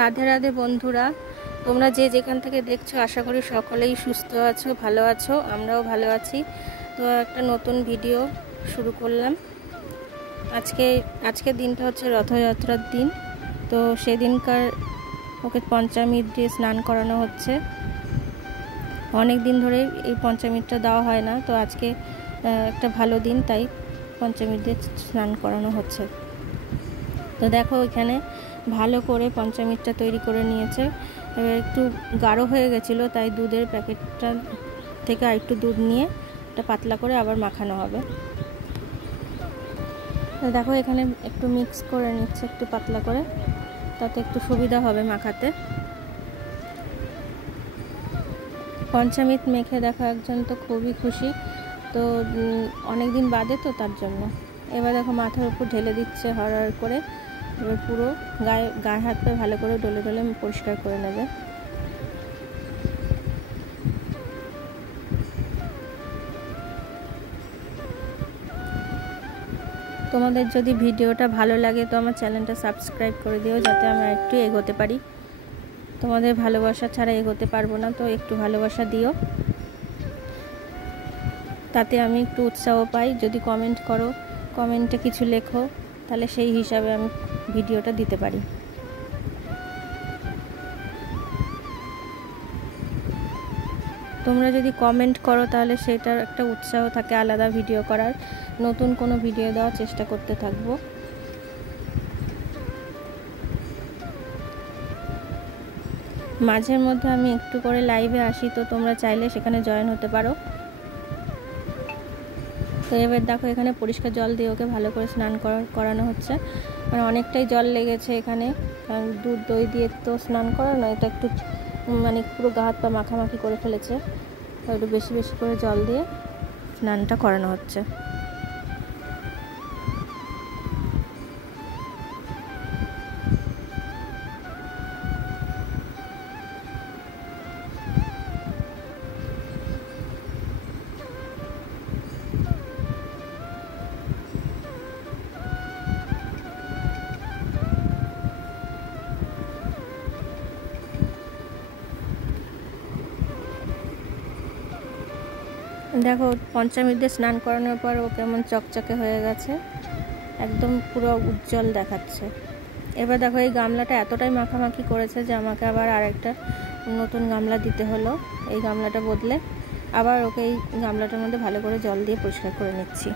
রাধে রাধে বন্ধুরা, তোমরা যে যেখান থেকে দেখছো আশা করি সকলেই সুস্থ আছো, ভালো আছো। আমরাও ভালো আছি। তো একটা নতুন ভিডিও শুরু করলাম। আজকের দিনটা হচ্ছে রথযাত্রার দিন। তো সেদিনকার ওকে পঞ্চামৃত দিয়ে স্নান করানো হচ্ছে। অনেক দিন ধরে এই পঞ্চামৃতটা দেওয়া হয় না, তো আজকে একটা ভালো দিন, তাই পঞ্চামৃত দিয়ে স্নান করানো হচ্ছে। তো দেখো এখানে ভালো করে পঞ্চামৃতটা তৈরি করে নিয়েছে। এবার একটু গাঢ় হয়ে গেছিলো, তাই দুধের প্যাকেটটা থেকে আর একটু দুধ নিয়ে এটা পাতলা করে আবার মাখানো হবে। তো দেখো এখানে একটু মিক্স করে নিচ্ছে একটু পাতলা করে, তাতে একটু সুবিধা হবে মাখাতে। পঞ্চামৃত মেখে দেখো একজন তো খুবই খুশি, তো অনেক দিন বাদে তো তার জন্য। এবার দেখো মাথার উপর ঢেলে দিচ্ছে হর করে। এবার পুরো গায়ে হাত পা ভালো করে ডলে ডলে পরিষ্কার করে নেবে। তোমাদের যদি ভিডিওটা ভালো লাগে তো আমার চ্যানেলটা সাবস্ক্রাইব করে দিও, যাতে আমি একটু এগোতে পারি। তোমাদের ভালোবাসা ছাড়া এগোতে পারবো না, তো একটু ভালোবাসা দিও, তাতে আমি একটু উৎসাহ পাই। যদি কমেন্ট করো, কমেন্টে কিছু লেখো, তাহলে সেই হিসাবে আমি ভিডিওটা দিতে পারি। তোমরা যদি কমেন্ট করো তাহলে সেটার একটা উৎসাহ থাকে আলাদা ভিডিও করার, নতুন কোনো ভিডিও দেওয়ার চেষ্টা করতে থাকবো। মাঝের মধ্যে আমি একটু করে লাইভে আসি, তো তোমরা চাইলে সেখানে জয়েন হতে পারো। তো এবার দেখো এখানে পরিষ্কার জল দিয়ে ওকে ভালো করে স্নান করানো হচ্ছে। মানে অনেকটাই জল লেগেছে এখানে, কারণ দুধ দই দিয়ে তো স্নান করানো, এটা একটু মানে পুরো গা হাত পা মাখামাখি করে ফেলেছে, তো একটু বেশি বেশি করে জল দিয়ে স্নানটা করানো হচ্ছে। দেখো পঞ্চামৃত দিয়ে স্নান করানোর পর ও কেমন চকচকে হয়ে গেছে, একদম পুরো উজ্জ্বল দেখাচ্ছে। এবার দেখো এই গামলাটা এতটাই মাখামাখি করেছে যে আমাকে আবার আরেকটা নতুন গামলা দিতে হলো। এই গামলাটা বদলে আবার ওকে এই গামলাটার মধ্যে ভালো করে জল দিয়ে পরিষ্কার করে নিচ্ছি।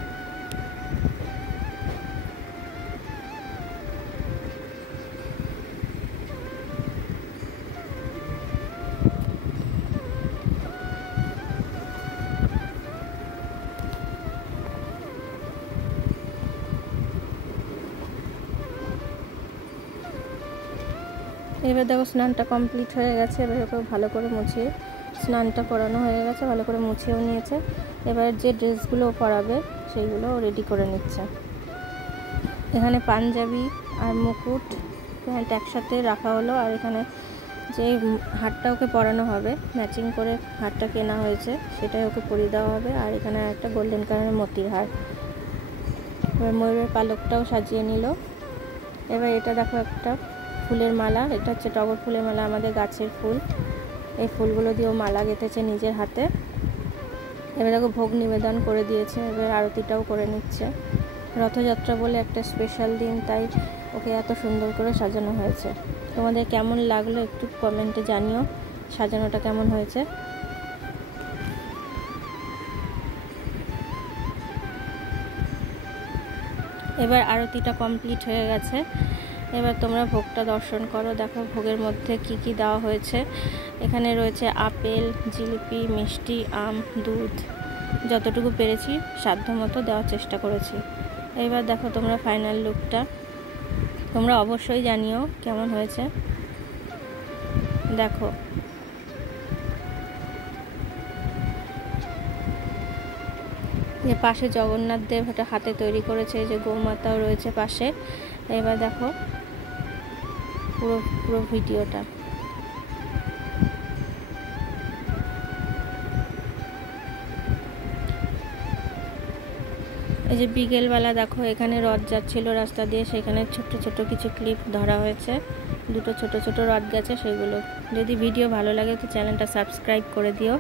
এবার দেখো স্নানটা কমপ্লিট হয়ে গেছে। এবার ওকে ভালো করে মুছিয়ে স্নানটা করানো হয়ে গেছে, ভালো করে মুছিয়েও নিয়েছে। এবার যে ড্রেসগুলো পরাবে সেইগুলো রেডি করে নিচ্ছে। এখানে পাঞ্জাবি আর মুকুট প্যান্ট একসাথে রাখা হলো, আর এখানে যে হারটা ওকে পরানো হবে, ম্যাচিং করে হারটা কেনা হয়েছে, সেটাই ওকে পরিয়ে দেওয়া হবে। আর এখানে একটা গোল্ডেন কালারের মতির হার। এবার ময়ূরের পালকটাও সাজিয়ে নিল। এবার এটা দেখো একটা ফুলের মালা, এটা হচ্ছে টগর ফুলের মালা, আমাদের গাছের ফুল। এই ফুলগুলো দিয়েও মালা গেঁথেছে নিজের হাতে। এবার দেখো ভোগ নিবেদন করে দিয়েছে, এবার আরতিটাও করে নিচ্ছে। রথযাত্রা বলে একটা স্পেশাল দিন, তাই ওকে এত সুন্দর করে সাজানো হয়েছে। তোমাদের কেমন লাগলো একটু কমেন্টে জানিও, সাজানোটা কেমন হয়েছে। এবার আরতিটা কমপ্লিট হয়ে গেছে। এবার তোমরা ভোগটা দর্শন করো। দেখো ভোগের মধ্যে কি কি দেওয়া হয়েছে। এখানে রয়েছে আপেল, জিলিপি, মিষ্টি, আম, দুধ, যতটুকু পেরেছি সাধ্য মতো দেওয়ার চেষ্টা করেছি। এবার দেখো তোমরা ফাইনাল লুকটা, তোমরা অবশ্যই জানিও কেমন হয়েছে। দেখো যে পাশে জগন্নাথ দেব এটা হাতে তৈরি করেছে, যে গোমাতাও রয়েছে পাশে। এবার দেখো পুরো পুরো ভিডিওটা। এই যে বিকেলবেলা দেখো এখানে রথ যাচ্ছিল রাস্তা দিয়ে, সেখানে ছোট্ট ছোট্ট কিছু ক্লিপ ধরা হয়েছে। দুটো ছোট ছোট রড গেছে সেগুলো। যদি ভিডিও ভালো লাগে তো চ্যানেলটা সাবস্ক্রাইব করে দিও।